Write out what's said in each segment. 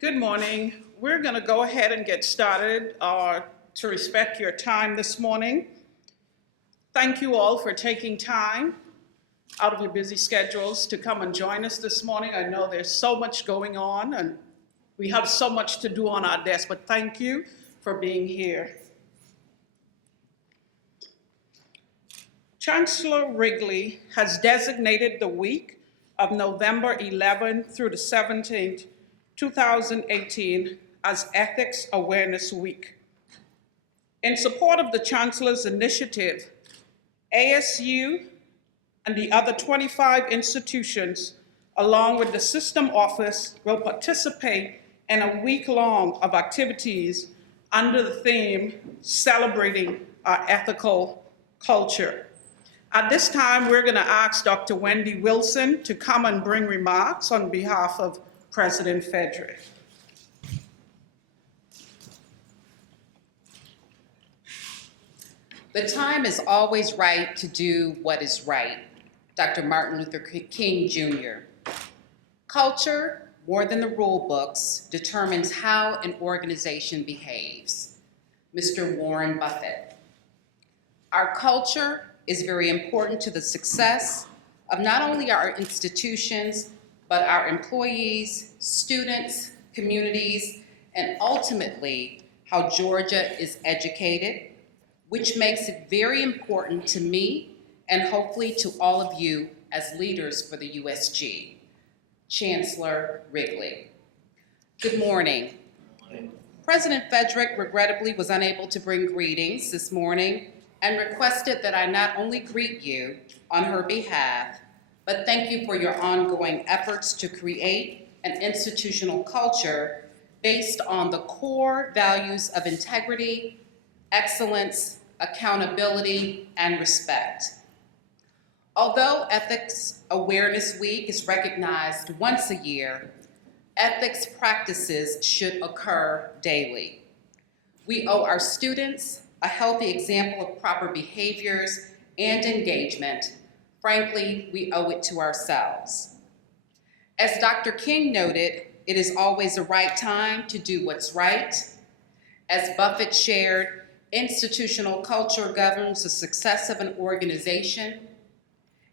Good morning. We're going to go ahead and get started to respect your time this morning. Thank you all for taking time out of your busy schedules to come and join us this morning. I know there's so much going on and we have so much to do on our desk, but thank you for being here. Chancellor Wrigley has designated the week of November 11th through the 17th 2018 as Ethics Awareness Week. In support of the Chancellor's initiative, ASU and the other 25 institutions, along with the System Office, will participate in a week-long of activities under the theme, Celebrating Our Ethical Culture. At this time, we're going to ask Dr. Wendy Wilson to come and bring remarks on behalf of President Fedrick. The time is always right to do what is right. Dr. Martin Luther King Jr. Culture, more than the rule books, determines how an organization behaves. Mr. Warren Buffett. Our culture is very important to the success of not only our institutions, but our employees, students, communities, and ultimately how Georgia is educated, which makes it very important to me and hopefully to all of you as leaders for the USG. Chancellor Wrigley. Good morning. President Fedrick regrettably was unable to bring greetings this morning and requested that I not only greet you on her behalf, but thank you for your ongoing efforts to create an institutional culture based on the core values of integrity, excellence, accountability, and respect. Although Ethics Awareness Week is recognized once a year, ethics practices should occur daily. We owe our students a healthy example of proper behaviors and engagement. Frankly, we owe it to ourselves. As Dr. King noted, it is always the right time to do what's right. As Buffett shared, institutional culture governs the success of an organization.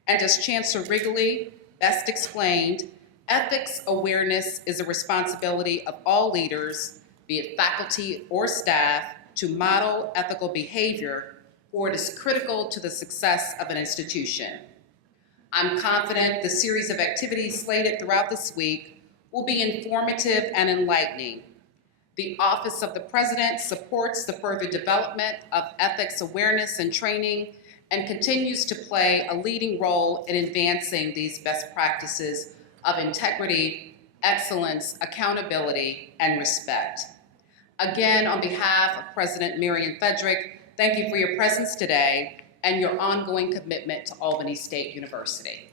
And as Chancellor Wrigley best explained, ethics awareness is a responsibility of all leaders, be it faculty or staff, to model ethical behavior, for it is critical to the success of an institution. I'm confident the series of activities slated throughout this week will be informative and enlightening. The Office of the President supports the further development of ethics awareness and training and continues to play a leading role in advancing these best practices of integrity, excellence, accountability, and respect. Again, on behalf of President Marion Fedrick, thank you for your presence today and your ongoing commitment to Albany State University.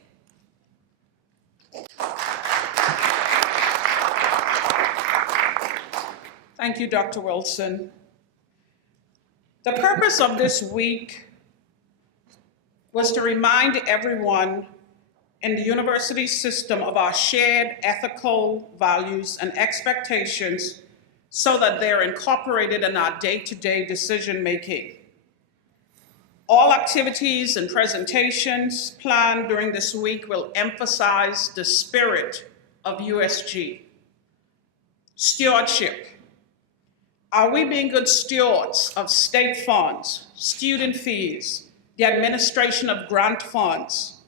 Thank you, Dr. Wilson. The purpose of this week was to remind everyone in the university system of our shared ethical values and expectations so that they're incorporated in our day-to-day decision-making. All activities and presentations planned during this week will emphasize the spirit of USG. Stewardship. Are we being good stewards of state funds, student fees, the administration of grant funds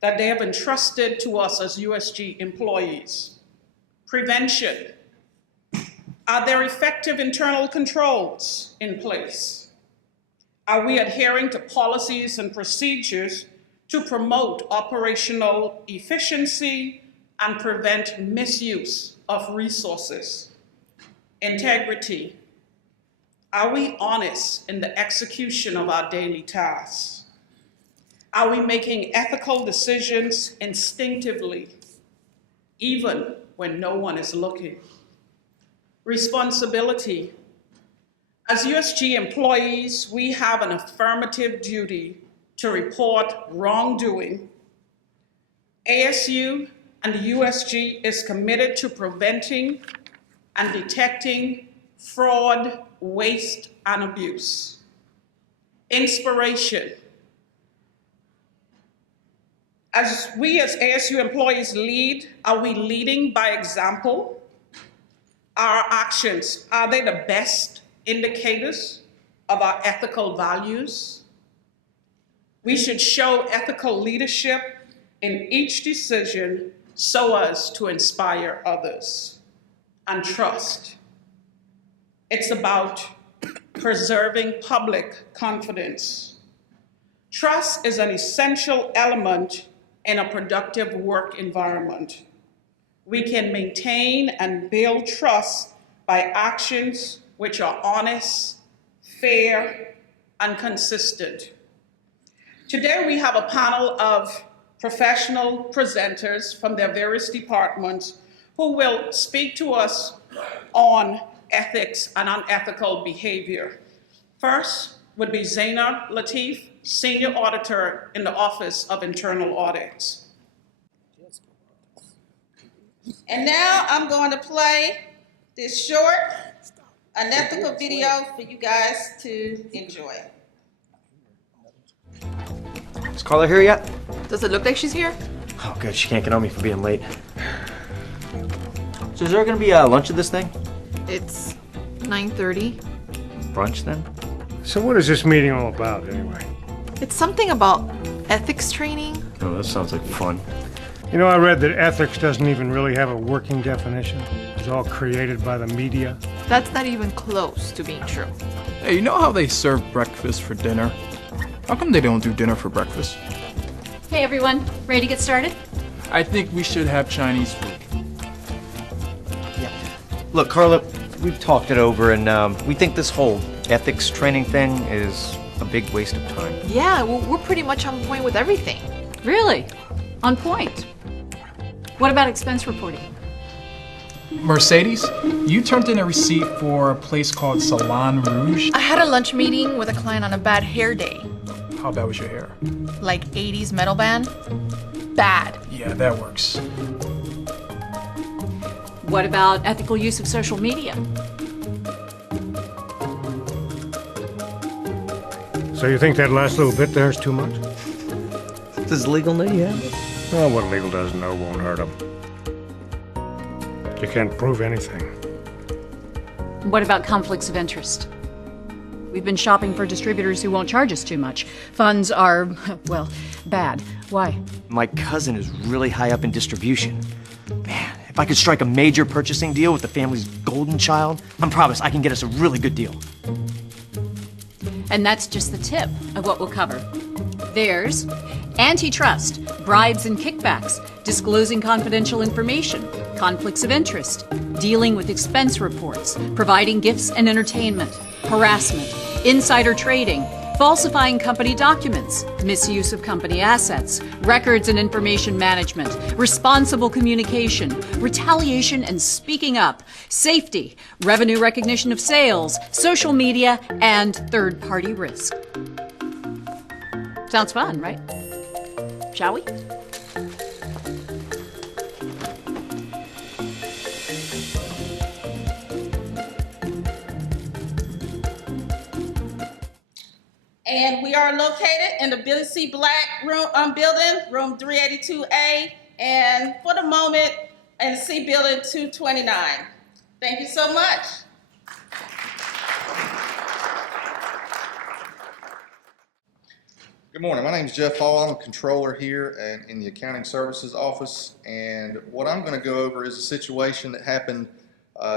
that they have entrusted to us as USG employees? Prevention. Are there effective internal controls in place? Are we adhering to policies and procedures to promote operational efficiency and prevent misuse of resources? Integrity. Are we honest in the execution of our daily tasks? Are we making ethical decisions instinctively, even when no one is looking? Responsibility. As USG employees, we have an affirmative duty to report wrongdoing. ASU and the USG is committed to preventing and detecting fraud, waste, and abuse. Inspiration. As we as ASU employees lead, are we leading by example? Our actions, are they the best indicators of our ethical values? We should show ethical leadership in each decision so as to inspire others. And trust. It's about preserving public confidence. Trust is an essential element in a productive work environment. We can maintain and build trust by actions which are honest, fair, and consistent. Today we have a panel of professional presenters from their various departments who will speak to us on ethics and unethical behavior. First would be Zaina Latif, Senior Auditor in the Office of Internal Audits. And now I'm going to play this short, unethical video for you guys to enjoy. Is Carla here yet? Does it look like she's here? Oh, good. She can't get on me for being late. So is there going to be lunch at this thing? It's 9:30. Brunch then? So what is this meeting all about, anyway? It's something about ethics training. Oh, that sounds like fun. You know, I read that ethics doesn't even really have a working definition. It's all created by the media. That's not even close to being true. Hey, you know how they serve breakfast for dinner? How come they don't do dinner for breakfast? Hey everyone, ready to get started? I think we should have Chinese food. Yeah. Look, Carla, we've talked it over, and we think this whole ethics training thing is a big waste of time. Yeah, we're pretty much on point with everything. Really? On point. What about expense reporting? Mercedes, you turned in a receipt for a place called Salon Rouge. I had a lunch meeting with a client on a bad hair day. How bad was your hair? Like 80s metal band. Bad. Yeah, that works. What about ethical use of social media? So you think that last little bit there is too much? Does legal know you have it? Well, what legal doesn't know won't hurt him. You can't prove anything. What about conflicts of interest? We've been shopping for distributors who won't charge us too much. Funds are, well, bad. Why? My cousin is really high up in distribution. Man, if I could strike a major purchasing deal with the family's golden child, I promise I can get us a really good deal. And that's just the tip of what we'll cover. There's antitrust, bribes and kickbacks, disclosing confidential information, conflicts of interest, dealing with expense reports, providing gifts and entertainment, harassment, insider trading, falsifying company documents, misuse of company assets, records and information management, responsible communication, retaliation and speaking up, safety, revenue recognition of sales, social media, and third-party risk. Sounds fun, right? Shall we? And we are located in the Billy C. Black room, building, room 382A, and for the moment, in C building 229. Thank you so much. Good morning. My name is Jeff Hall. I'm a controller here in the Accounting Services Office, and what I'm going to go over is a situation that happened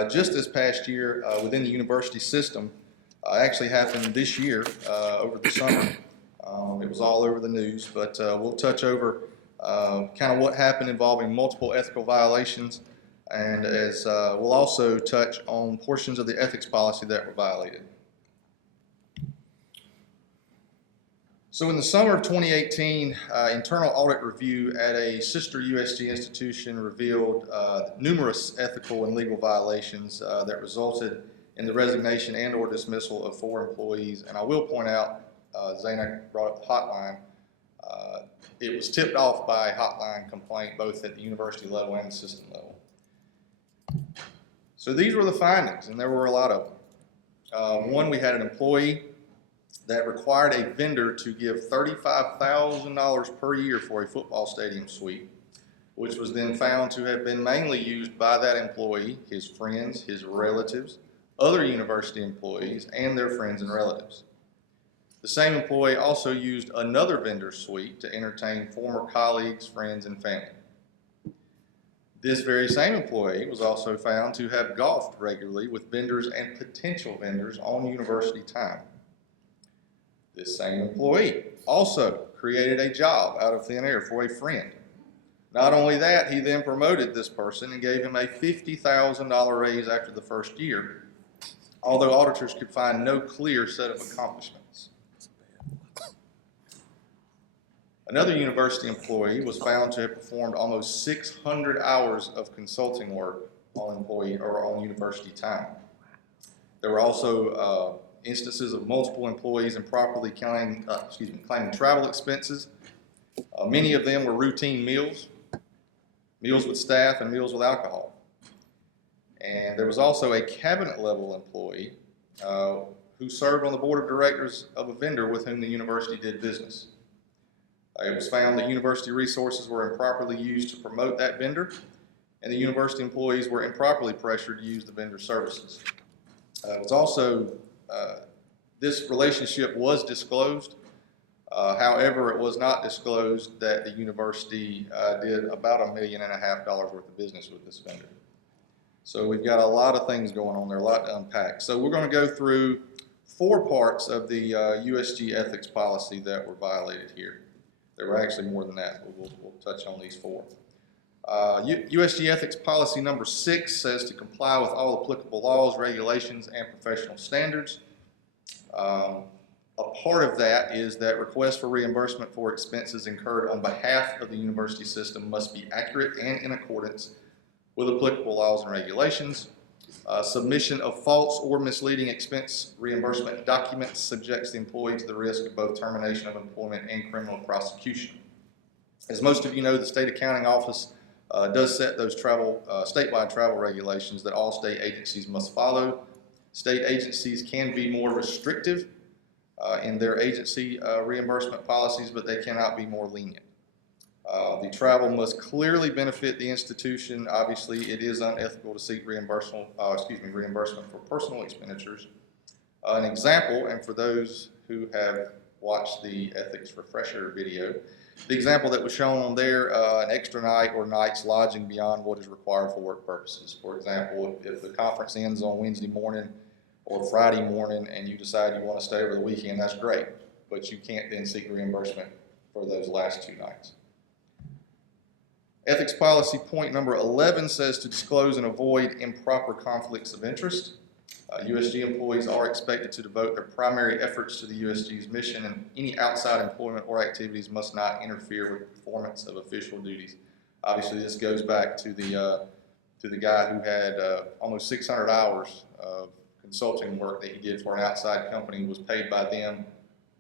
just this past year within the university system. Actually happened this year over the summer. It was all over the news, but we'll touch over kind of what happened involving multiple ethical violations, and as we'll also touch on portions of the ethics policy that were violated. So in the summer of 2018, internal audit review at a sister USG institution revealed numerous ethical and legal violations that resulted in the resignation and or dismissal of 4 employees. And I will point out, Zaina brought up the hotline. It was tipped off by a hotline complaint both at the university level and the system level. So these were the findings, and there were a lot of them. One, we had an employee that required a vendor to give $35,000 per year for a football stadium suite, which was then found to have been mainly used by that employee, his friends, his relatives, other university employees, and their friends and relatives. The same employee also used another vendor's suite to entertain former colleagues, friends, and family. This very same employee was also found to have golfed regularly with vendors and potential vendors on university time. This same employee also created a job out of thin air for a friend. Not only that, he then promoted this person and gave him a $50,000 raise after the first year, although auditors could find no clear set of accomplishments. Another university employee was found to have performed almost 600 hours of consulting work on university time. There were also instances of multiple employees improperly claiming travel expenses. Many of them were routine meals with staff, and meals with alcohol. And there was also a cabinet level employee who served on the board of directors of a vendor with whom the university did business. It was found that university resources were improperly used to promote that vendor, and the university employees were improperly pressured to use the vendor's services. It was also, this relationship was disclosed. However, it was not disclosed that the university did about $1.5 million worth of business with this vendor. So we've got a lot of things going on there, a lot to unpack. So we're going to go through 4 parts of the USG ethics policy that were violated here. There were actually more than that, but we'll touch on these 4. USG ethics policy number 6 says to comply with all applicable laws, regulations, and professional standards. A part of that is that requests for reimbursement for expenses incurred on behalf of the university system must be accurate and in accordance with applicable laws and regulations. Submission of false or misleading expense reimbursement documents subjects the employee to the risk of both termination of employment and criminal prosecution. As most of you know, the state accounting office does set those statewide travel regulations that all state agencies must follow. State agencies can be more restrictive in their agency reimbursement policies, but they cannot be more lenient. The travel must clearly benefit the institution. Obviously, it is unethical to seek reimbursement for personal expenditures. An example, and for those who have watched the ethics refresher video, the example that was shown on there, an extra night or nights lodging beyond what is required for work purposes. For example, if the conference ends on Wednesday morning or Friday morning and you decide you want to stay over the weekend, that's great, but you can't then seek reimbursement for those last 2 nights. Ethics policy point number 11 says to disclose and avoid improper conflicts of interest. USG employees are expected to devote their primary efforts to the USG's mission, and any outside employment or activities must not interfere with the performance of official duties. Obviously, this goes back to the guy who had almost 600 hours of consulting work that he did for an outside company, was paid by them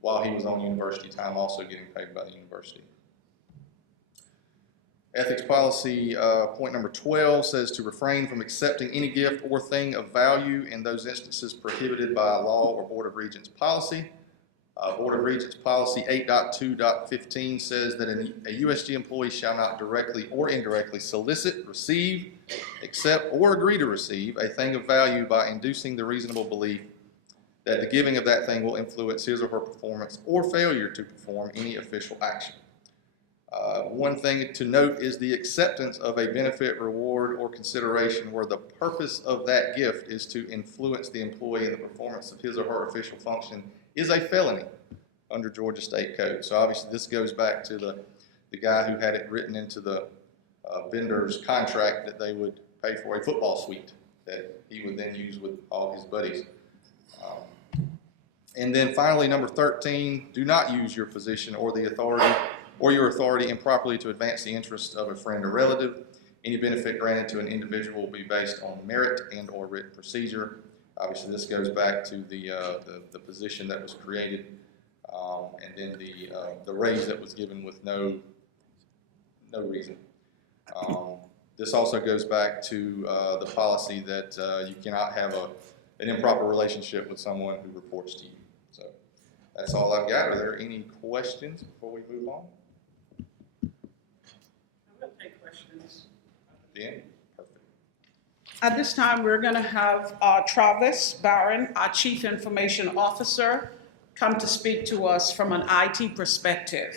while he was on university time, also getting paid by the university. Ethics policy point number 12 says to refrain from accepting any gift or thing of value in those instances prohibited by law or Board of Regents policy. Board of Regents policy 8.2.15 says that a USG employee shall not directly or indirectly solicit, receive, accept, or agree to receive a thing of value by inducing the reasonable belief that the giving of that thing will influence his or her performance or failure to perform any official action. One thing to note is the acceptance of a benefit, reward, or consideration where the purpose of that gift is to influence the employee in the performance of his or her official function is a felony under Georgia State Code. So obviously this goes back to the guy who had it written into the vendor's contract that they would pay for a football suite that he would then use with all his buddies. And then finally, number 13, do not use your position or your authority improperly to advance the interests of a friend or relative. Any benefit granted to an individual will be based on merit and or written procedure. Obviously, this goes back to the position that was created, and then the raise that was given with no reason. This also goes back to the policy that you cannot have an improper relationship with someone who reports to you. So that's all I've got. Are there any questions before we move on? I will take questions. Dan? Perfect. At this time, we're going to have Travis Barron, our Chief Information Officer, come to speak to us from an IT perspective.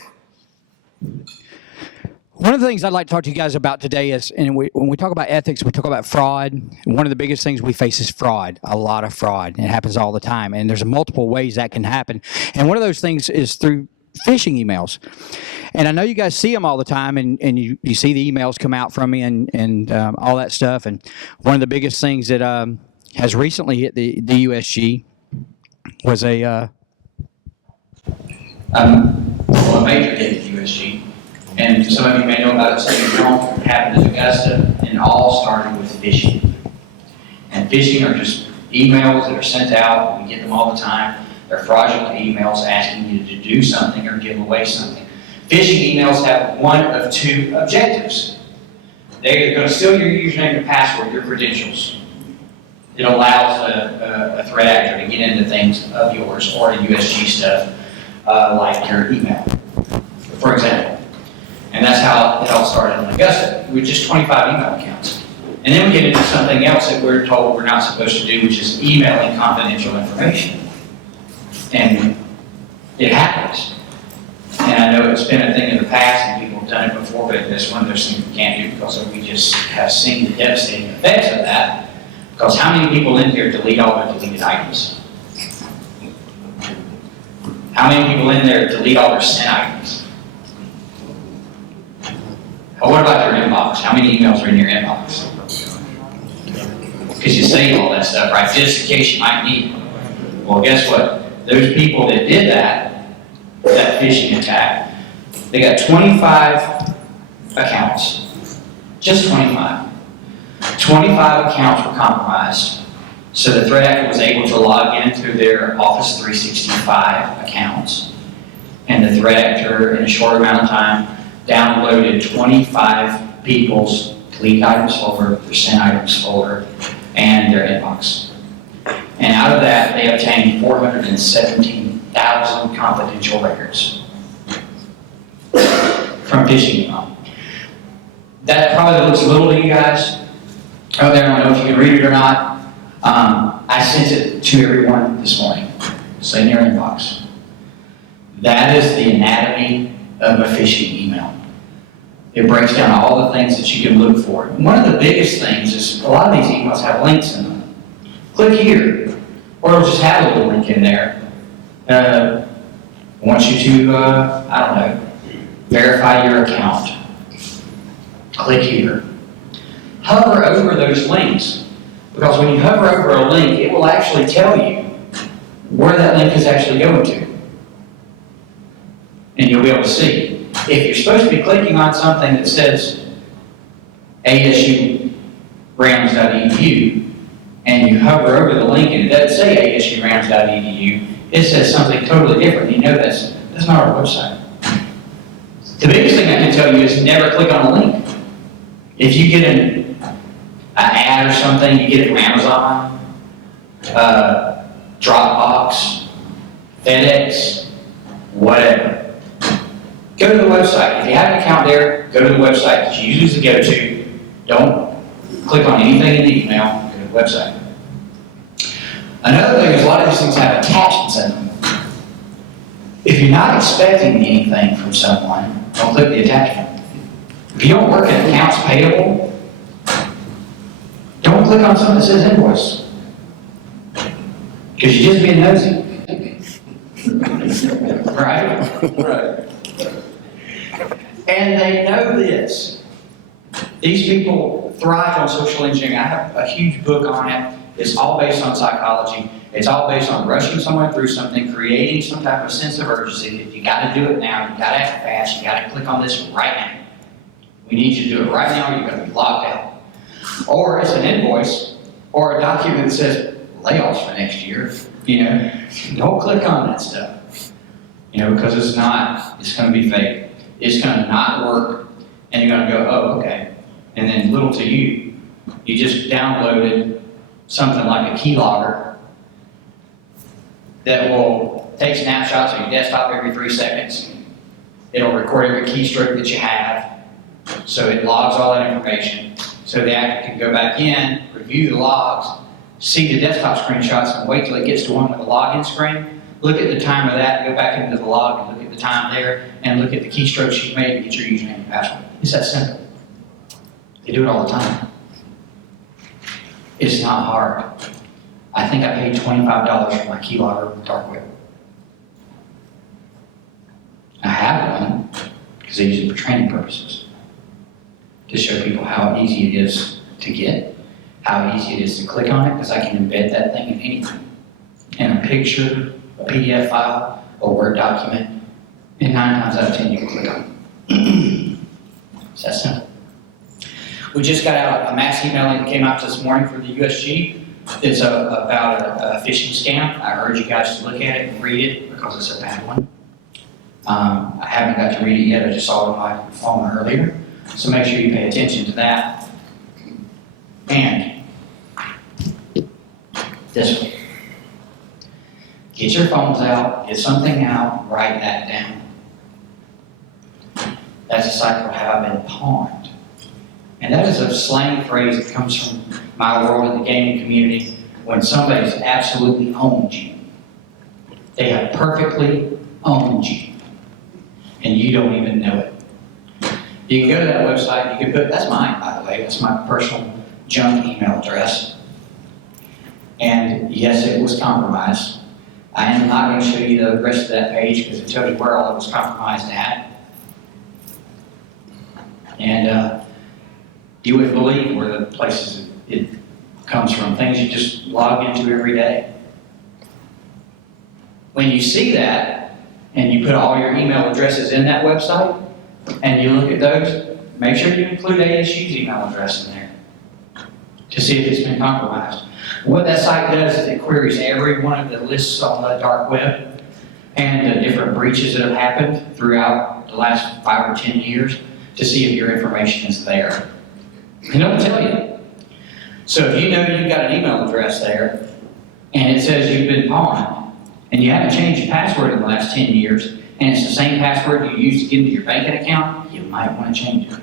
One of the things I'd like to talk to you guys about today is, and when we talk about ethics, we talk about fraud. One of the biggest things we face is fraud, a lot of fraud. It happens all the time, and there's multiple ways that can happen. And one of those things is through phishing emails. And I know you guys see them all the time, and you see the emails come out from me and all that stuff. And one of the biggest things that has recently hit the USG was a major hit at USG. And some of you may know about it, some of you don't. It happened in Augusta, and it all started with phishing. And phishing are just emails that are sent out. We get them all the time. They're fraudulent emails asking you to do something or give away something. Phishing emails have one of two objectives. They're going to steal your username and password, your credentials. It allows a threat actor to get into things of yours or USG stuff like your email, for example. And that's how it all started in Augusta, with just 25 email accounts. And then we get into something else that we're told we're not supposed to do, which is emailing confidential information. And it happens. And I know it's been a thing in the past and people have done it before, but it's one of those things we can't do because we just have seen the devastating effects of that. Because how many people in here delete all their deleted items? How many people in there delete all their sent items? What about their inbox? How many emails are in your inbox? Because you save all that stuff, right? Just in case you might need it. Well, guess what? Those people that did that phishing attack, they got 25 accounts. Just 25. 25 accounts were compromised. So the threat actor was able to log into their Office 365 accounts. And the threat actor, in a short amount of time, downloaded 25 people's deleted items folder, their sent items folder, and their inbox. And out of that, they obtained 417,000 confidential records from phishing email. That probably looks little to you guys out there. I don't know if you can read it or not. I sent it to everyone this morning. It's in your inbox. That is the anatomy of a phishing email. It breaks down all the things that you can look for. One of the biggest things is a lot of these emails have links in them. Click here, or it'll just have a little link in there. I want you to, I don't know, verify your account. Click here. Hover over those links, because when you hover over a link, it will actually tell you where that link is actually going to. And you'll be able to see. If you're supposed to be clicking on something that says asu-rams.edu, and you hover over the link and it doesn't say asu-rams.edu, it says something totally different. You know that's not our website. The biggest thing I can tell you is never click on a link. If you get an ad or something, you get it from Amazon, Dropbox, FedEx, whatever. Go to the website. If you have an account there, go to the website that you usually go to. Don't click on anything in the email. Go to the website. Another thing is a lot of these things have attachments in them. If you're not expecting anything from someone, don't click the attachment. If you don't work in accounts payable, don't click on something that says invoice. Because you're just being nosy. Right? Right. And they know this. These people thrive on social engineering. I have a huge book on it. It's all based on psychology. It's all based on rushing someone through something, creating some type of sense of urgency. You got to do it now. You got to act fast. You got to click on this right now. We need you to do it right now, or you're going to be locked out. Or it's an invoice or a document that says layoffs for next year. You know, don't click on that stuff. You know, because it's going to be fake. It's going to not work, and you're going to go, oh, okay. And then little to you just downloaded something like a keylogger that will take snapshots of your desktop every 3 seconds. It'll record every keystroke that you have, so it logs all that information. So the actor can go back in, review the logs, see the desktop screenshots, and wait till it gets to one with a login screen. Look at the time of that, go back into the log and look at the time there, and look at the keystrokes you've made and get your username and password. It's that simple. They do it all the time. It's not hard. I think I paid $25 for my keylogger with dark web. I have one because I use it for training purposes to show people how easy it is to get, how easy it is to click on it, because I can embed that thing in anything. In a picture, a PDF file, a Word document, and 9 times out of 10 you can click on it. It's that simple. We just got out a mass emailing that came out this morning for the USG. It's about a phishing scam. I urge you guys to look at it and read it because it's a bad one. I haven't got to read it yet. I just saw it on my phone earlier. So make sure you pay attention to that. And this one. Get your phones out, get something out, write that down. That's a cycle of how I've been pawned. And that is a slang phrase that comes from my world in the gaming community when somebody's absolutely owned you. They have perfectly owned you. And you don't even know it. You can go to that website, you can put, that's mine, by the way, that's my personal junk email address. And yes, it was compromised. I am not going to show you the rest of that page because it tells you where all it was compromised at. And you wouldn't believe where the places it comes from, things you just log into every day. When you see that, and you put all your email addresses in that website, and you look at those, make sure you include ASU's email address in there to see if it's been compromised. What that site does is it queries every one of the lists on the dark web and the different breaches that have happened throughout the last 5 or 10 years to see if your information is there. And it'll tell you. So if you know you've got an email address there and it says you've been pawned and you haven't changed your password in the last 10 years and it's the same password you used to get into your banking account, you might want to change it.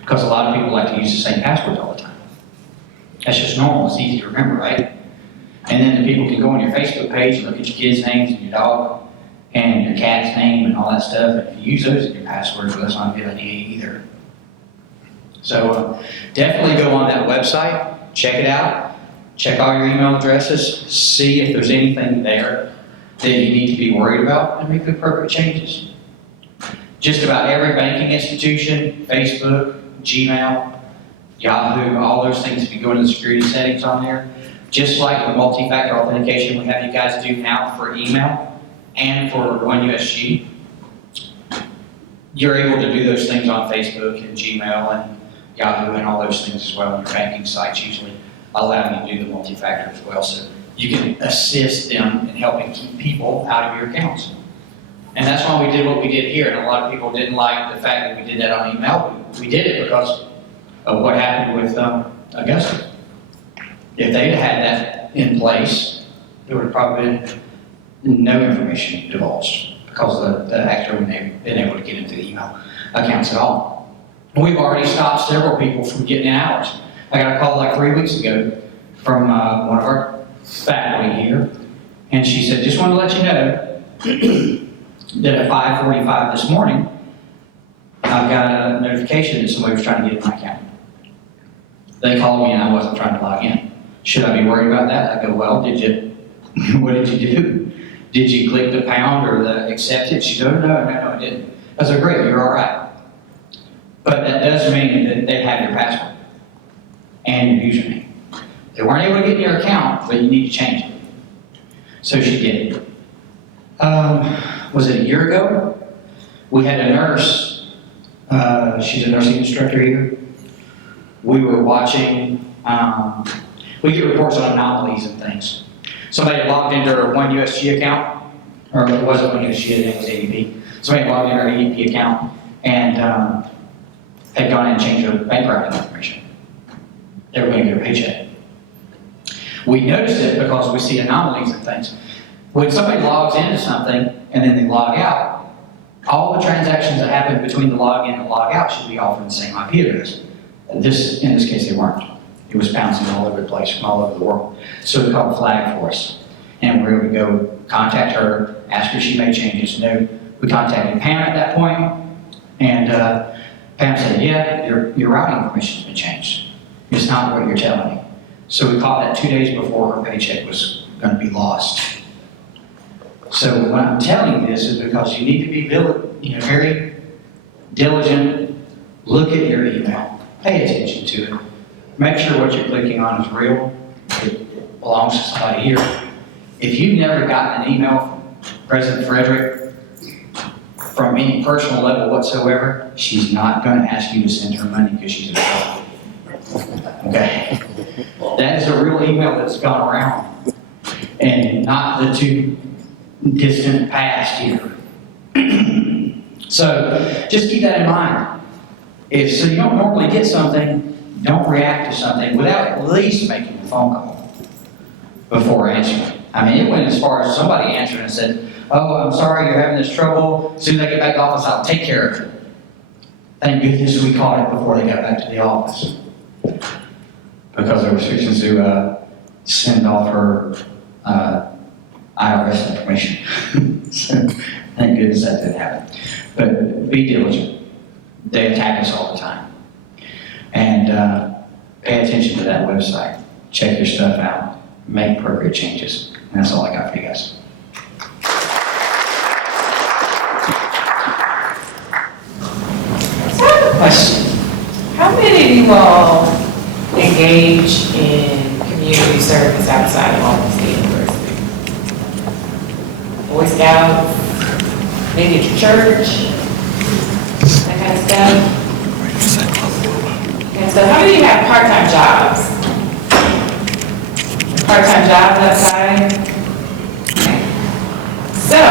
Because a lot of people like to use the same passwords all the time. That's just normal, it's easy to remember, right? And then the people can go on your Facebook page and look at your kids' names and your dog and your cat's name and all that stuff. And if you use those in your passwords, well, that's not a good idea either. So definitely go on that website, check it out, check all your email addresses, see if there's anything there that you need to be worried about, and make the appropriate changes. Just about every banking institution, Facebook, Gmail, Yahoo, all those things, if you go into the security settings on there, just like the multi-factor authentication we have you guys do now for email and for OneUSG, you're able to do those things on Facebook and Gmail and Yahoo and all those things as well. And your banking sites usually allow you to do the multi-factor as well, so you can assist them in helping keep people out of your accounts. And that's why we did what we did here, and a lot of people didn't like the fact that we did that on email. We did it because of what happened with Augusta. If they'd had that in place, there would have probably been no information divulged because the actor wouldn't have been able to get into the email accounts at all. We've already stopped several people from getting in ours. I got a call like 3 weeks ago from one of our faculty here, and she said, just wanted to let you know that at 5:45 this morning, I've got a notification that somebody was trying to get in my account. They called me and I wasn't trying to log in. Should I be worried about that? I go, well, what did you do? Did you click the pound or the accept it? She goes, no, I didn't. I said, great, you're all right. But that does mean that they have your password and your username. They weren't able to get in your account, but you need to change it. So she did it. Was it a year ago? We had a nurse, she's a nursing instructor here. We were watching, we get reports on anomalies and things. Somebody had logged into her OneUSG account, or it wasn't OneUSG, it was ADP. Somebody logged into her ADP account, and had gone in and changed their bank routing information. They were going to get a paycheck. We noticed it because we see anomalies and things. When somebody logs into something and then they log out, all the transactions that happen between the login and the log out should be all from the same IP address. In this case, they weren't. It was bouncing all over the place from all over the world. So we called a flag for us. And we were able to go contact her, ask her if she made changes. No, we contacted Pam at that point, and Pam said, yeah, your routing information's been changed. It's not what you're telling me. So we caught that 2 days before her paycheck was going to be lost. So when I'm telling you this is because you need to be very diligent. Look at your email. Pay attention to it. Make sure what you're clicking on is real. It belongs to somebody here. If you've never gotten an email from President Frederick from any personal level whatsoever, she's not going to ask you to send her money because she's a girl. Okay? That is a real email that's gone around, and not the too distant past here. So just keep that in mind. So you don't normally get something, don't react to something without at least making a phone call before answering. I mean, it went as far as somebody answered and said, oh, I'm sorry you're having this trouble. As soon as I get back to the office, I'll take care of it. Thank goodness we caught it before they got back to the office. Because they were fixing to send off her IRS information. So thank goodness that didn't happen. But be diligent. They attack us all the time. And pay attention to that website. Check your stuff out. Make appropriate changes. And that's all I got for you guys. So I have a question. How many of you all engage in community service outside of Oklahoma State University? Boy Scouts, maybe at your church, that kind of stuff? And so how many of you have part-time jobs? Part-time jobs outside? Okay. So,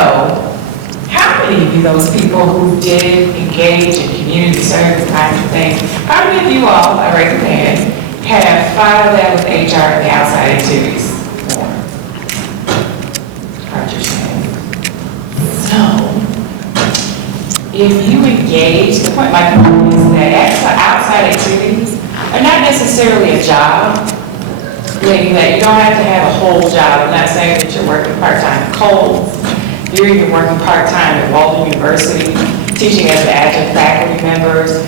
how many of you, those people who did engage in community service kinds of things, how many of you all, I raise your hand, have filed that with HR and the outside activities form? Raise your hand. So, if you engage, the point my point is that outside activities are not necessarily a job, meaning that you don't have to have a whole job. I'm not saying that you're working part-time at Kohl's. You're even working part-time at Walden University, teaching as adjunct faculty members.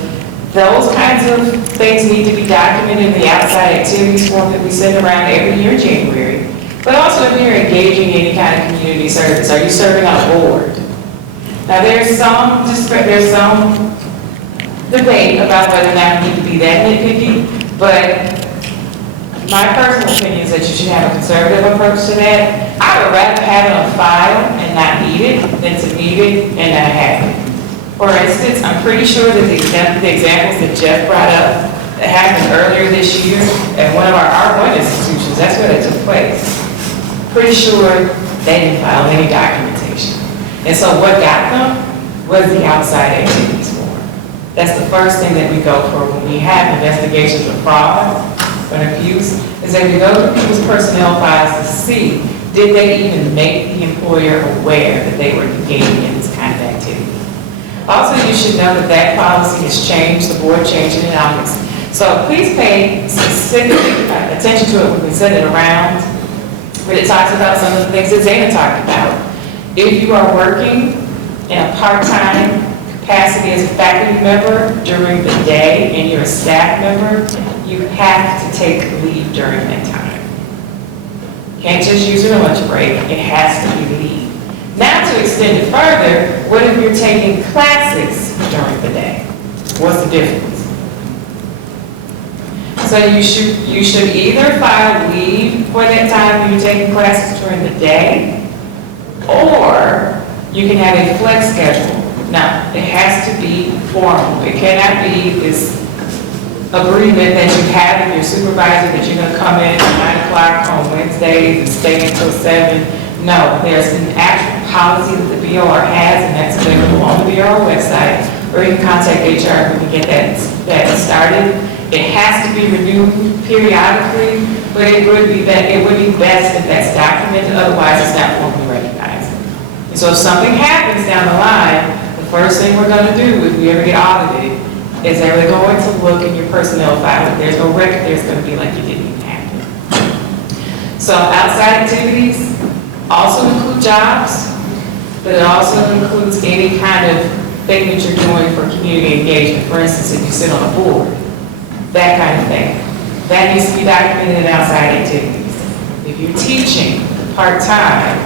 Those kinds of things need to be documented in the outside activities form that we send around every year in January. But also if you're engaging in any kind of community service, are you serving on a board? Now there's some debate about whether or not you need to be that nitpicky, but my personal opinion is that you should have a conservative approach to that. I would rather have it on file and not need it than to need it and not have it. For instance, I'm pretty sure that the examples that Jeff brought up that happened earlier this year at one of our one institutions, that's where that took place. Pretty sure they didn't file any documentation. And so what got them was the outside activities form. That's the first thing that we go for when we have investigations of fraud or abuse, is that we go to people's personnel files to see, did they even make the employer aware that they were engaging in this kind of activity? Also, you should know that that policy has changed, the board changed it in August. So please pay specific attention to it when we send it around, but it talks about some of the things that Zana talked about. If you are working in a part-time capacity as a faculty member during the day and you're a staff member, you have to take leave during that time. Can't just use your lunch break, it has to be leave. Now to extend it further, what if you're taking classes during the day? What's the difference? So you should either file leave for that time when you're taking classes during the day, or you can have a flex schedule. Now, it has to be formal. It cannot be this agreement that you have with your supervisor that you're going to come in at 9 o'clock on Wednesdays and stay until 7. No, there's an actual policy that the BOR has, and that's available on the BOR website, or you can contact HR, we can get that started. It has to be renewed periodically, but it would be best if that's documented, otherwise it's not formally recognized. And so if something happens down the line, the first thing we're gonna do if we ever get audited is they're going to look in your personnel file. If there's no record, there's gonna be like you didn't even happen. So outside activities also include jobs, but it also includes any kind of thing that you're doing for community engagement. For instance, if you sit on a board, that kind of thing. That needs to be documented in outside activities. If you're teaching part-time,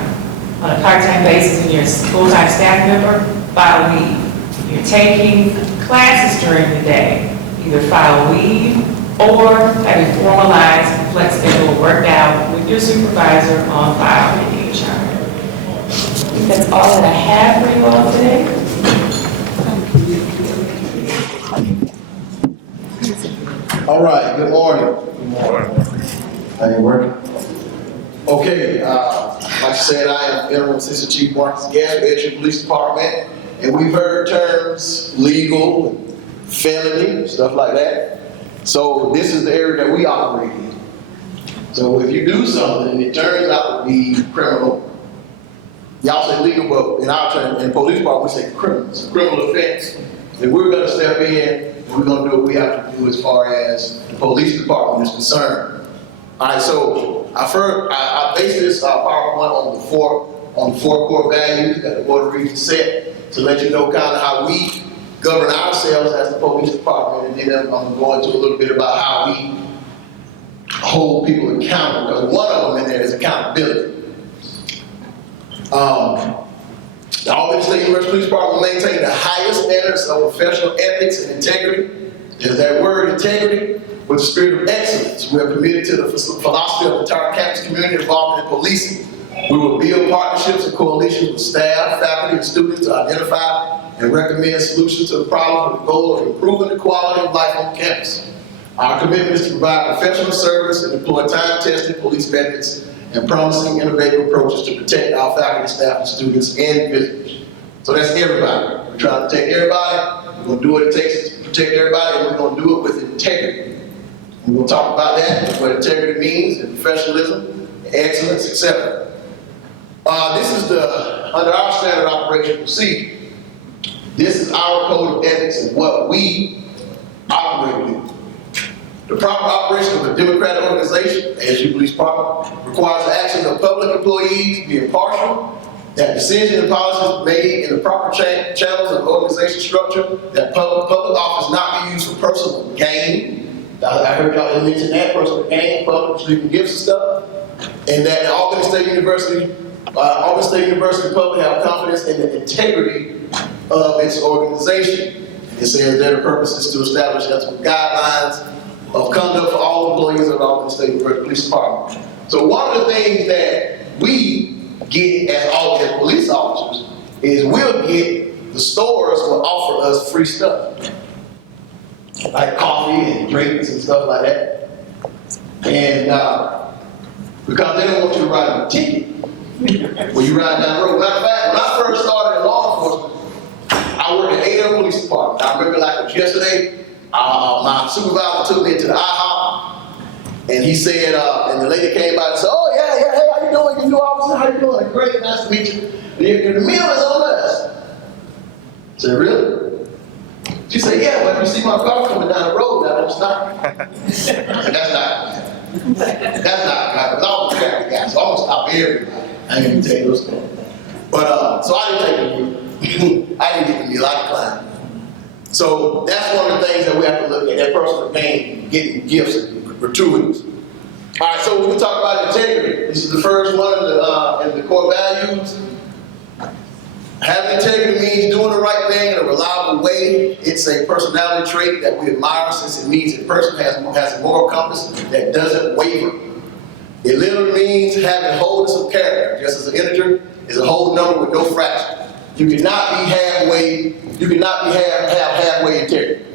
on a part-time basis and you're a full-time staff member, file leave. If you're taking classes during the day, either file leave or have a formalized flex schedule worked out with your supervisor on file in the HR. I think that's all that I have for you all today. All right, good morning. Good morning. How you working? Okay, like I said, I am Interim Assistant Chief Marcus Gass, Edgewood Police Department, and we've heard terms legal, felony, stuff like that. So this is the area that we operate in. So if you do something and it turns out to be criminal, y'all say legal, but in our term, in the police department, we say criminal. It's a criminal offense. If we're gonna step in, we're gonna do what we have to do as far as the police department is concerned. All right, so I based this PowerPoint on the four core values that the Board of Regents set to let you know kind of how we govern ourselves as the police department, and then I'm going to go into a little bit about how we hold people accountable, because one of them in there is accountability. The Albany State University Police Department will maintain the highest standards of professional ethics and integrity. There's that word, integrity, with the spirit of excellence. We are committed to the philosophy of the entire campus community involved in policing. We will build partnerships and coalitions with staff, faculty, and students to identify and recommend solutions to the problem with the goal of improving the quality of life on campus. Our commitment is to provide professional service and deploy time-tested police methods and promising innovative approaches to protect our faculty, staff, and students and visitors. So that's everybody. We're trying to protect everybody. We're going to do what it takes to protect everybody, and we're going to do it with integrity. We're going to talk about that, what integrity means, and professionalism, excellence, etc. This is under our standard operation procedure. This is our code of ethics and what we operate with. The proper operation of a democratic organization, ASU Police Department, requires the action of public employees be impartial, that decisions and policies made in the proper channels of organization structure, that public office not be used for personal gain. I heard y'all mention that, personal gain, public receiving gifts and stuff, and that the Albany State University public have confidence in the integrity of its organization. It says that the purpose is to establish ethical guidelines of conduct for all employees of the Albany State University Police Department. So one of the things that we get as police officers is we'll get, the stores will offer us free stuff, like coffee and drinks and stuff like that. And because they don't want you to write a ticket when you ride down the road. Matter of fact, when I first started in law enforcement, I worked at A&M Police Department. I remember like it was yesterday, my supervisor took me into the IHOP, and he said, and the lady came by and said, "Oh yeah, hey, how you doing? You new officer, how you doing? Great, nice to meet you. The meal is on us." I said, "Really?" She said, "Yeah, but if you see my car coming down the road, I don't stop." That's not right, because I was a traffic guy, so I'm gonna stop everybody. I ain't gonna tell you those stories. But, so I didn't take the meal. I didn't get the meal, I declined. So that's one of the things that we have to look at, that personal gain, getting gifts and gratuities. All right, so we talk about integrity. This is the first one in the core values. Having integrity means doing the right thing in a reliable way. It's a personality trait that we admire, since it means a person has a moral compass that doesn't waver. It literally means having wholeness of character. Just as an integer is a whole number with no fraction. You cannot be halfway. You cannot have halfway integrity.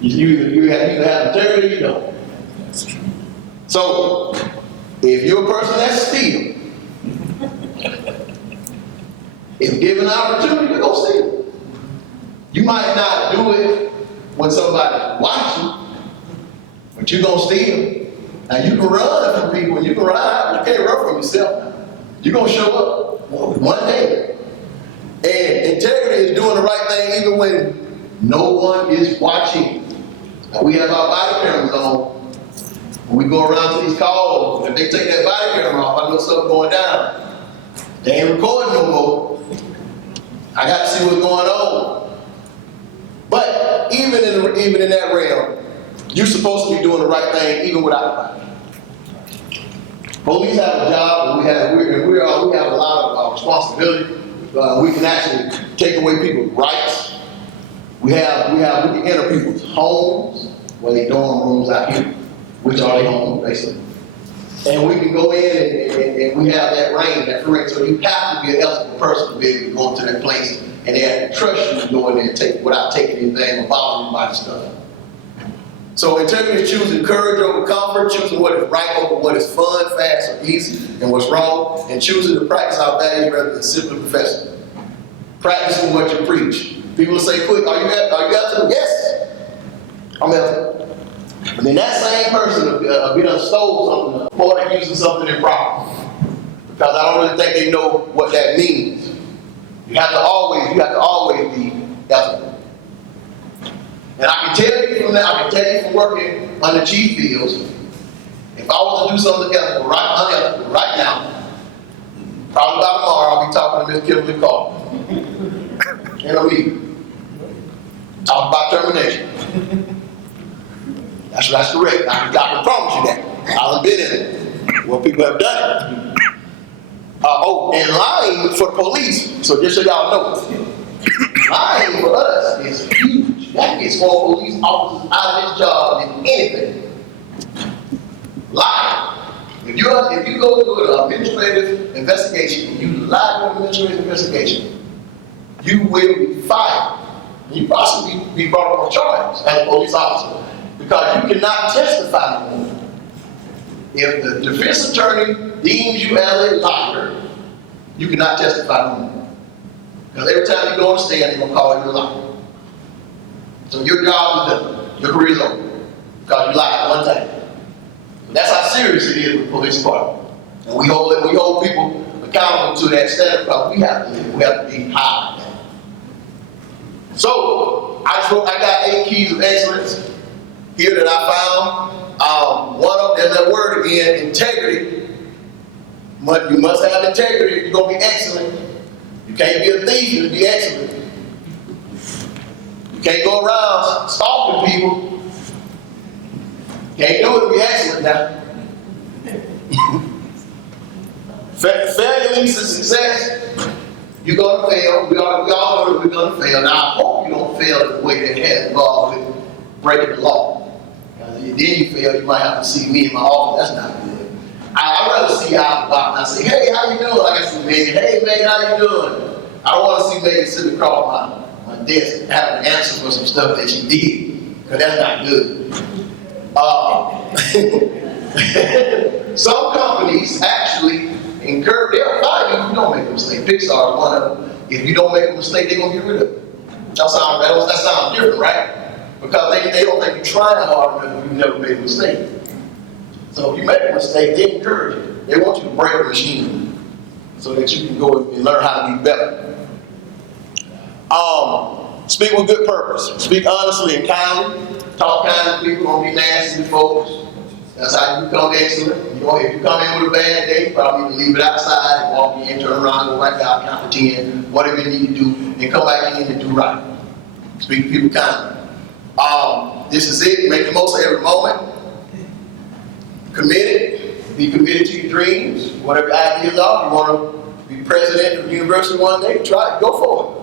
You either have integrity or you don't. So, if you're a person that's steal, if given an opportunity, you're gonna steal. You might not do it when somebody's watching, but you're gonna steal. Now you can run from people, you can run, you can't run from yourself. You're gonna show up one day. And integrity is doing the right thing even when no one is watching. Now we have our body cameras on. When we go around to these calls, if they take that body camera off, I know something's going down. They ain't recording no more. I got to see what's going on. But even in that realm, you're supposed to be doing the right thing even without the body. Police have a job, and we have a lot of responsibility. We can actually take away people's rights. We can enter people's homes, where they dorm rooms out here, which are their homes basically. And we can go in and we have that range, that free range. So you have to be an eligible person to be able to go into that place, and they have to trust you to go in there and take without taking anything or bothering anybody's stuff. So integrity is choosing courage over comfort, choosing what is right over what is fun, fast, or easy, and what's wrong, and choosing to practice our values rather than simply professing. Practicing what you preach. People say, "Quick, are you eligible?" Yes, I'm eligible. And then that same person will be done stole something or they're using something improper. Because I don't really think they know what that means. You have to always be ethical. And I can tell you from working under chief fields, if I was to do something unethical right now, probably by tomorrow I'll be talking to Ms. Kimberly Carter. In a meeting. Talk about termination. That's correct. I can promise you that. I've been in it. Well, people have done it. And lying for the police. So just so y'all know, lying for us is huge. That gets more police officers out of this job than anything. Lying. If you go to an administrative investigation and you lie to an administrative investigation, you will be fired. You possibly be brought up on charges as a police officer because you cannot testify anymore. If the defense attorney deems you as a liar, you cannot testify anymore. Because every time you go on the stand, they're going to call you a liar. So your job is done. Your career is over. Because you lied one time. That's how serious it is with the police department. And we hold people accountable to that standard because we have to be high. So I got 8 keys of excellence here that I found. One of them, there's that word again, integrity. You must have integrity if you're going to be excellent. You can't be a thief to be excellent. You can't go around stalking people. You can't do it to be excellent now. Failure leads to success. You're going to fail. We all know that we're going to fail. Now, I hope you don't fail the way that has involved with breaking the law. Because then you fail, you might have to see me in my office. That's not good. I'd rather see you out the box and I say, "Hey, how you doing?" Like I see Megan. "Hey, Megan, how you doing?" I don't want to see Megan sitting across my desk and having an answer for some stuff that she did. Because that's not good. Some companies actually they'll fire you if you don't make a mistake. Pixar is one of them. If you don't make a mistake, they're going to get rid of it. That sounds different, right? Because they don't think you're trying hard enough if you never made a mistake. So if you make a mistake, they encourage you. They want you to break the machine so that you can go and learn how to be better. Speak with good purpose. Speak honestly and kindly. Talk kind to people. Don't be nasty to folks. That's how you become excellent. If you come in with a bad day, you probably leave it outside and walk in, turn around, go back out, count to 10, whatever you need to do, and come back in and do right. Speak to people kindly. This is it. Make the most of every moment. Committed. Be committed to your dreams. Whatever your ideas are. You want to be president of the university one day, try it. Go for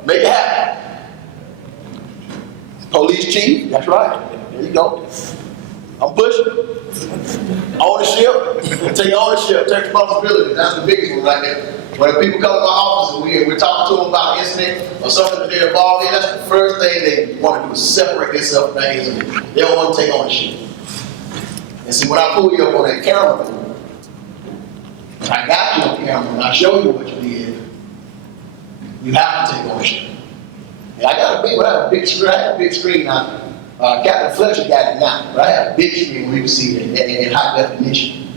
it. Make it happen. Police chief. That's right. There you go. I'm pushing. Ownership. Take ownership. Take responsibility. That's the biggest one right there. When people come to my office and we're talking to them about an incident or something that they're involved in, that's the first thing they want to do is separate themselves from that incident. They don't want to take ownership. And see, when I pull you up on that camera, I got you on camera and I show you what you did, you have to take ownership. And I got a big, I have a big screen. I have a big screen now. Captain Fletcher got it now, but I have a big screen where you can see it in high definition.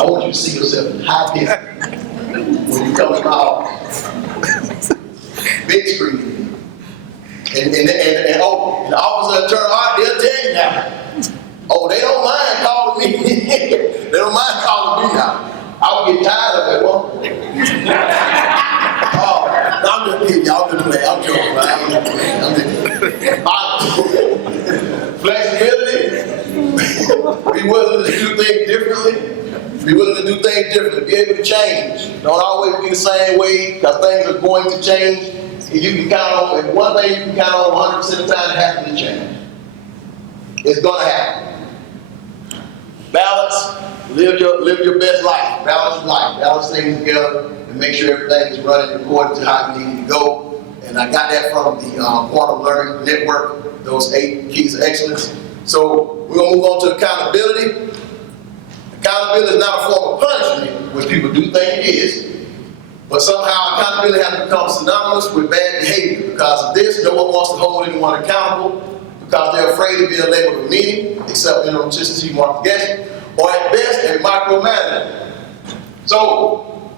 I want you to see yourself in high definition when you come to my office. Big screen. And the officer will turn on, they'll tell you now. Oh, they don't mind calling me. They don't mind calling me now. I'll get tired of it one point. Oh, I'm just kidding. Y'all can play. I'm joking. Right? I'm just kidding. Flexibility. Be willing to do things differently. Be willing to do things differently. Be able to change. Don't always be the same way because things are going to change. And you can count on, and one thing you can count on 100% of the time, it happens to change. It's going to happen. Balance, live your best life. Balance your life. Balance things together and make sure everything is running according to how you need it to go. And I got that from the Quantum Learning Network, those 8 keys of excellence. So we're going to move on to accountability. Accountability is not a form of punishment, which people do think it is. But somehow accountability has become synonymous with bad behavior. Because of this, no one wants to hold anyone accountable because they're afraid of being labeled a meanie, except in consistency, market guessing, or at best, a micromanagement. So,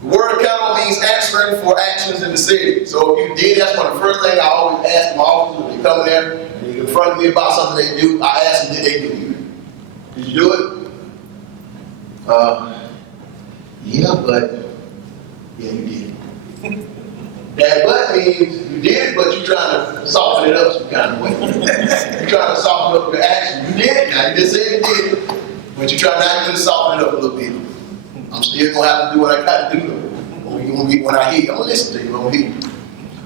the word accountable means answering for actions in the city. So if you did, that's one of the first things I always ask my officers when they come in there and they confront me about something they do. I ask them, did they do it? Did you do it? Yeah, but yeah, you did. That but means you did it, but you're trying to soften it up some kind of way. You're trying to soften up your action. You did it, now you just said you did it, but you're trying to soften it up a little bit. I'm still gonna have to do what I gotta do. When I hear you, I'm gonna listen to you, I'm gonna hear you.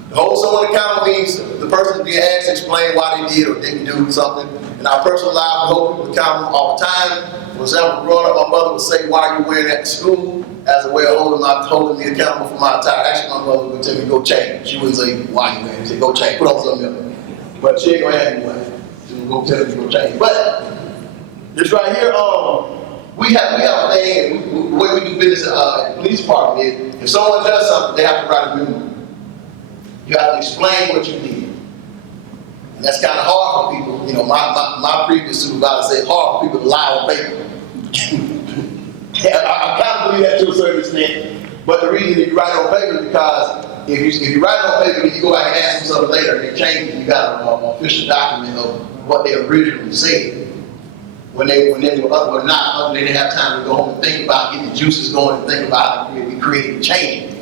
The hold someone accountable means the person being asked to explain why they did or didn't do something. In our personal life, we hold people accountable all the time. For example, growing up, my mother would say, "Why are you wearing that to school?" as a way of holding me accountable for my attire. Actually, my mother would tell me, "Go change." She wouldn't say, "Why are you wearing it?" She'd say, "Go change, put on something else." But she ain't gonna have anyway. She would go tell me to go change. But this right here, we have a thing, the way we do business in the police department is, if someone does something, they have to write a memo. You have to explain what you did. And that's kind of hard for people. You know, my previous supervisor said it's hard for people to lie on paper. I kind of believe that to a certain extent. But the reason that you write it on paper is because if you write it on paper, then you go back and ask them something later, and they change it. You got an official document of what they originally said. When they were not, they didn't have time to go home and think about getting the juices going and think about how to create and change it.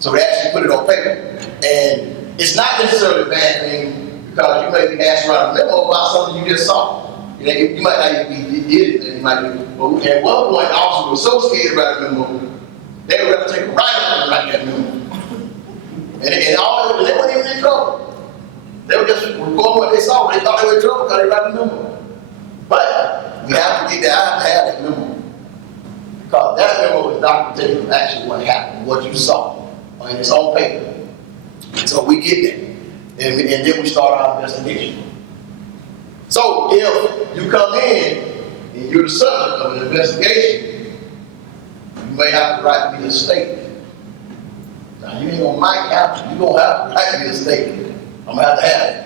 So they actually put it on paper. And it's not necessarily a bad thing because you may be asked to write a memo about something you just saw. You know, you might not even be did it, and you might be, but at one point the officer was so scared about the memo, they would have to take a write up and write that memo. And all they weren't even in trouble. They were just recording what they saw. They thought they were in trouble because they wrote the memo. But we have to get that. I have to have that memo. Because that memo is documentation of actually what happened, what you saw. And it's on paper. So we get that. And then we start our investigation. So if you come in and you're the subject of an investigation, you may have to write me a statement. Now you ain't gonna have to, you're gonna have to write me a statement. I'm gonna have to have it.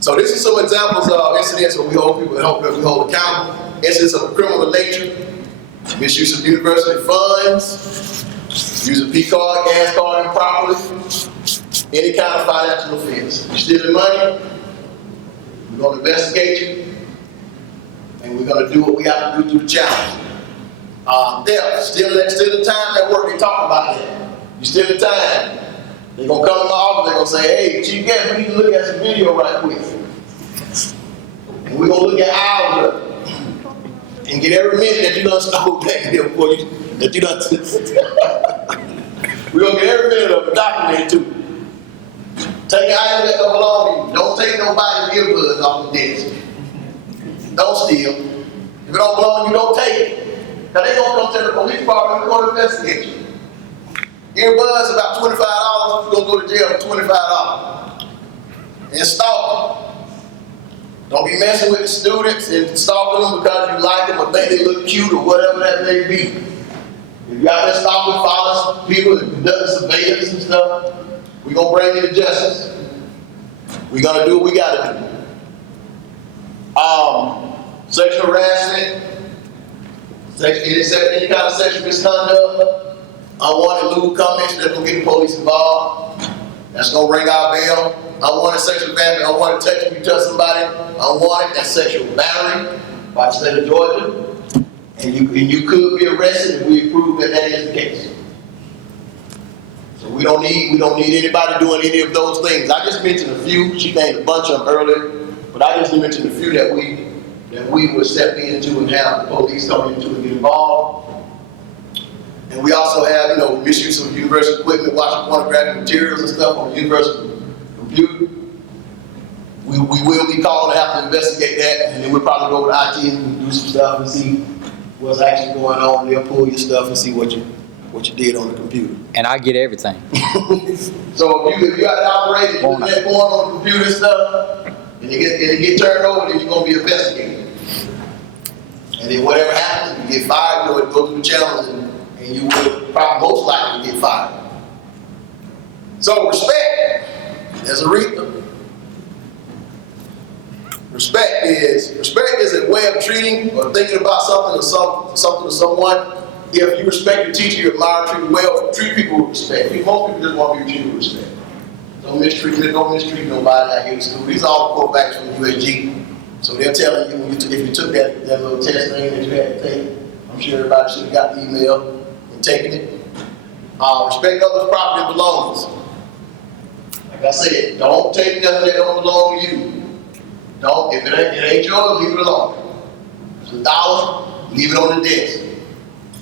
So this is some examples of incidents where we hold people we hold accountable. Incidents of a criminal nature, misuse of university funds, use a P card, gas card improperly, any kind of financial offense. You're stealing money, we're going to investigate you, and we're going to do what we have to do through the challenge. Theft, stealing time at work, they talk about that. You stealing time. They're going to come to my office, they're going to say, "Hey, Chief Guest, we need to look at some video right quick." And we're going to look at hours of it. And get every minute that you done stole back here before you, that you done. We're going to get every minute of it documented too. Take items that don't belong to you. Don't take nobody's earbuds off the desk. Don't steal. If it don't belong to you, don't take it. Because they're going to come to the police department and go to investigate you. Earbuds about $25, you're going to go to jail for $25. And stalk them. Don't be messing with the students and stalking them because you like them or think they look cute or whatever that may be. If you out there stalking, following people that conduct surveillance and stuff, we're gonna bring you to justice. We're gonna do what we gotta do. Sexual harassment, any kind of sexual misconduct, unwanted lewd comments, that's gonna get the police involved. That's gonna ring our bell. Unwanted sexual battery, unwanted touching, you touch somebody, unwanted, that's sexual battery by the state of Georgia. And you could be arrested if we prove that that is the case. So we don't need anybody doing any of those things. I just mentioned a few. She named a bunch of them earlier, but I just mentioned a few that we would step into and have the police come into and get involved. And we also have, misuse of university equipment, watching pornographic materials and stuff on the university computer. We will be called to have to investigate that, and then we'll probably go over to IT and do some stuff and see what's actually going on. They'll pull your stuff and see what you did on the computer. And I get everything. So if you got to operate and put that porn on the computer and stuff, and it get turned over, then you're gonna be investigated. And then whatever happens, you get fired, it goes through the channels, and you will probably most likely get fired. So respect, there's a reason. Respect is a way of treating or thinking about something or someone. If you respect your teacher, you admire, treat well, treat people with respect. Most people just want to be treated with respect. Don't mistreat nobody out here in school. These are all the quote backs from USG. So they're telling you, if you took that little test thing that you had to take, I'm sure everybody should have got the email and taken it. Respect others' property and belongings. Like I said, don't take nothing that don't belong to you. Don't, if it ain't yours, leave it alone. It's $1, leave it on the desk.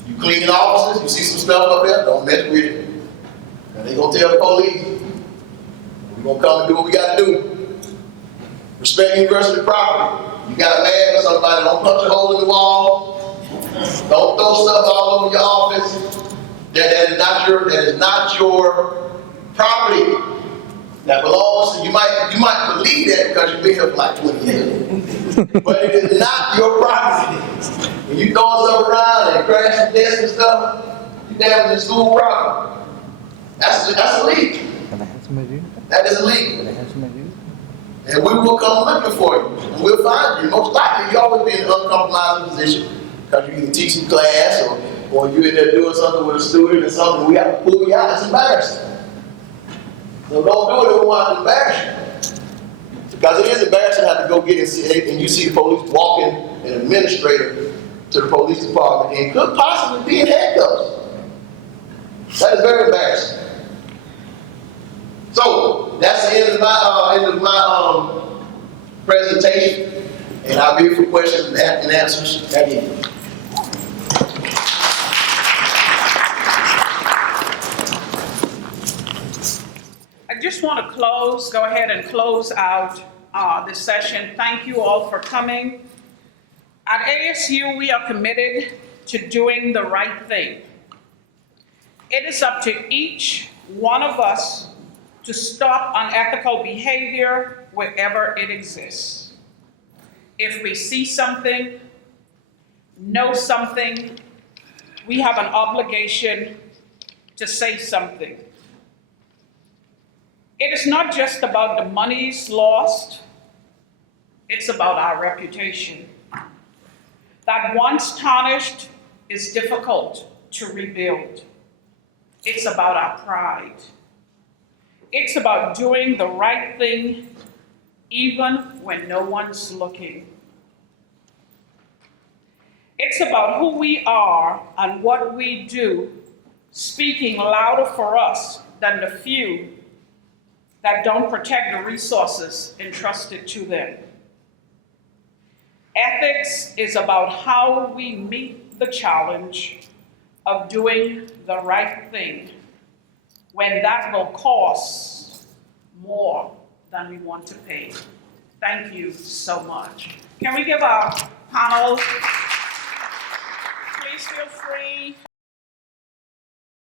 You cleaning offices, you see some stuff up there, don't mess with it. And they gonna tell the police. We're gonna come and do what we gotta do. Respect university property. You got a man or somebody, don't punch a hole in the wall. Don't throw stuff all over your office. That is not your property. That belongs to you. Might believe that because you've been here for like 20 years. But it is not your property. When you throw stuff around and crash the desk and stuff, you damage the school property. That's illegal. That is illegal. And we will come looking for you. And we'll find you. Most likely, you always be in an uncompromising position because you're either teaching class or you're in there doing something with a student or something. We have to pull you out. It's embarrassing. So don't do it if we want to embarrass you. Because it is embarrassing to have to go get and you see the police walking an administrator to the police department and could possibly be in handcuffs. That is very embarrassing. So that's the end of my presentation, and I'll be here for questions and answers at the end. I just want to go ahead and close out this session. Thank you all for coming. At ASU, we are committed to doing the right thing. It is up to each one of us to stop unethical behavior wherever it exists. If we see something, know something, we have an obligation to say something. It is not just about the monies lost, it's about our reputation. That once tarnished is difficult to rebuild. It's about our pride. It's about doing the right thing even when no one's looking. It's about who we are and what we do, speaking louder for us than the few that don't protect the resources entrusted to them. Ethics is about how we meet the challenge of doing the right thing when that will cost more than we want to pay. Thank you so much. Can we give our panel, please feel free.